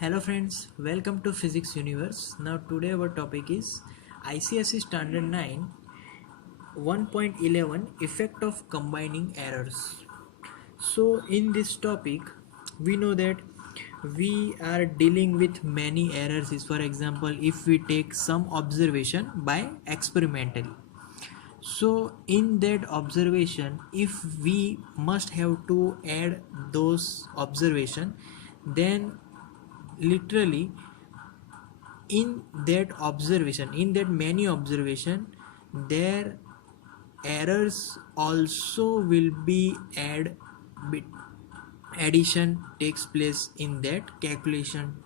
Hello friends, welcome to Physics Universe. Now today our topic is ICSE Standard 9 1.11 Effect of Combining Errors. So in this topic we know that we are dealing with many errors. Is for example, if we take some observation by experimentally, so in that observation if we must have to add those observation, then literally in that many observation their errors also will be addition takes place in that calculation.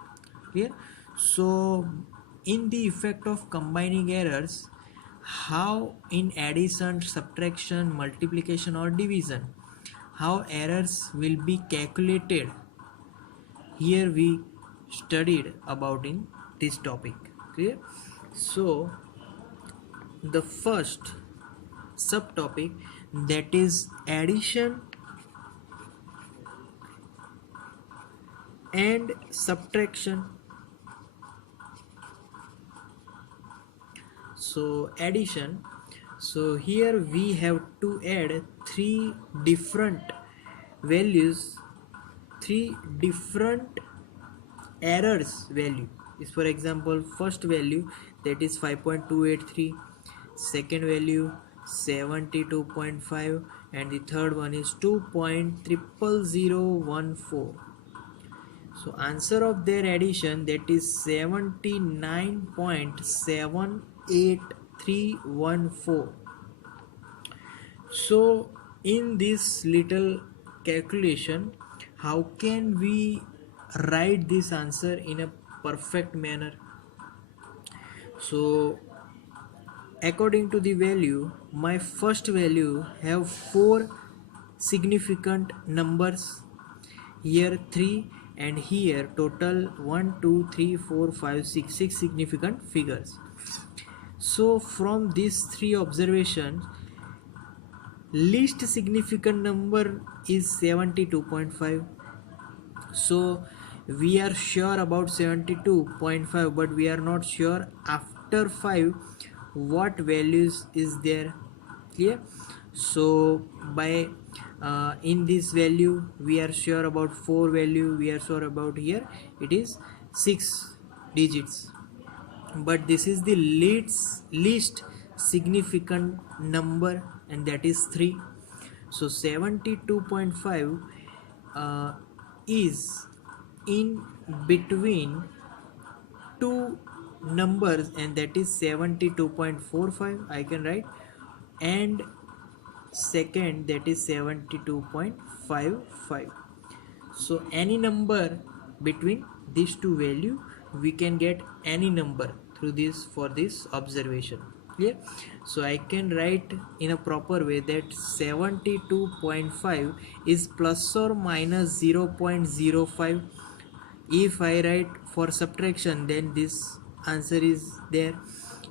Clear? So in the effect of combining errors, how in addition, subtraction, multiplication or division, how errors will be calculated, here we studied about in this topic. Clear? So the first subtopic, that is addition and subtraction. So addition, so here we have to add three different values, three different errors value. Is for example, first value, that is 5.283, second value 72.5, and the third one is 2.00014. So answer of their addition, that is 79.78314. So in this little calculation, how can we write this answer in a perfect manner? So according to the value, my first value have four significant numbers, here 3, and here total 1 2 3 4 5 6 significant figures. So from these three observations, least significant number is 72.5. so we are sure about 72.5, but we are not sure after 5 what values is there. Clear? So by in this value we are sure about 4 value, we are sure about here it is 6 digits, but this is the least significant number, and that is 3. So 72.5 is in between two numbers, and that is 72.45 I can write, and second, that is 72.55. so any number between these two value, we can get any number through this for this observation. Clear? So I can write in a proper way that 72.5 is plus or minus 0.05. If I write for subtraction, then this answer is there.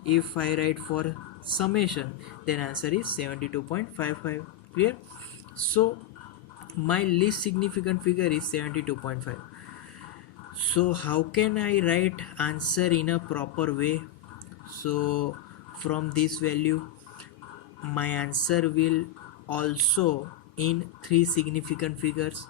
If I write for summation, then answer is 72.55. Clear? So my least significant figure is 72.5. so how can I write answer in a proper way? So from this value, my answer will also in three significant figures,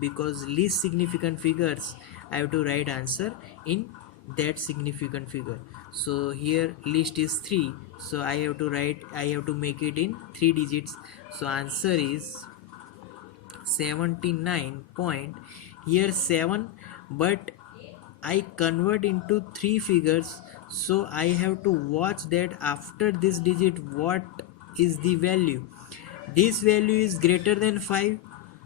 because least significant figures I have to write answer in that significant figure. So here least is 3, so I have to make it in 3 digits. So answer is 79 point, here 7, but I convert into 3 figures, so I have to watch that after this digit what is the value. This value is greater than 5,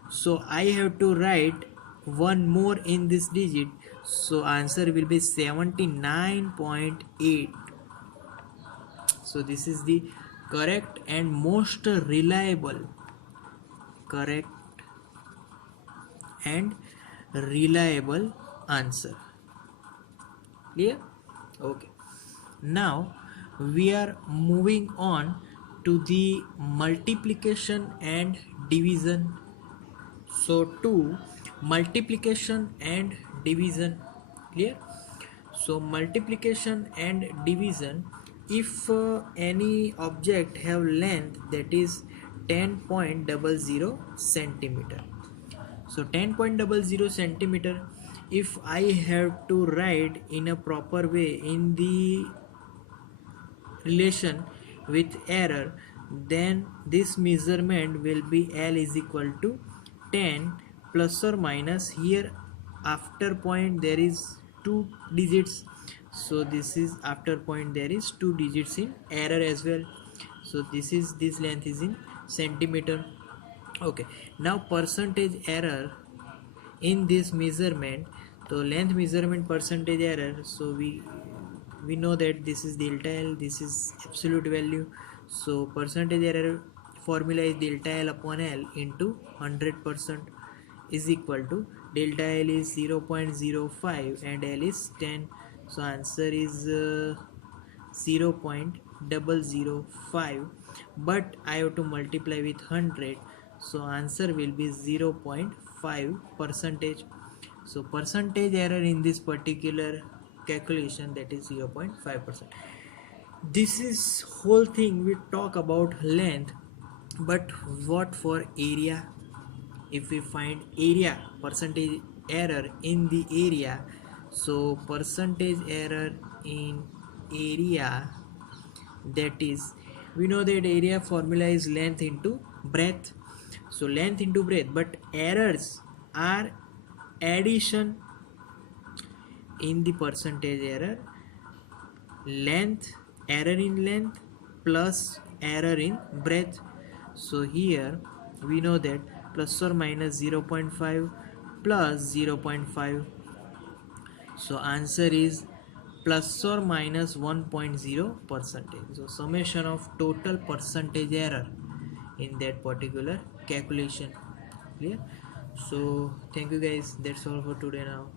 so I have to write one more in this digit, so answer will be 79.8. so this is the correct and most correct and reliable answer. Clear? Okay, now we are moving on to the multiplication and division. So to multiplication and division, Clear? So multiplication and division, if any object have length that is 10.00 centimeter, so 10.00 centimeter, if I have to write in a proper way in the relation with error, then this measurement will be L is equal to 10 plus or minus, here after point there is two digits, so this is after point there is two digits in error as well, so this length is in centimeter. Okay, now percentage error in this measurement, so length measurement percentage error, so we know that this is delta L, this is absolute value, so percentage error formula is delta L upon L into 100% is equal to delta L is 0.05 and L is 10, so answer is 0.005, but I have to multiply with 100, so answer will be 0.5 percentage. So percentage error in this particular calculation, that is 0.5%. This is whole thing we talk about length, but what for area? If we find area percentage error in the area, so percentage error in area, that is, we know that area formula is length into breadth, so length into breadth, but errors are addition in the percentage error, length, error in length plus error in breadth, so here we know that plus or minus 0.5 plus 0.5, so answer is plus or minus 1.0 percentage, so summation of total percentage error in that particular calculation. Clear? So thank you guys, that's all for today now.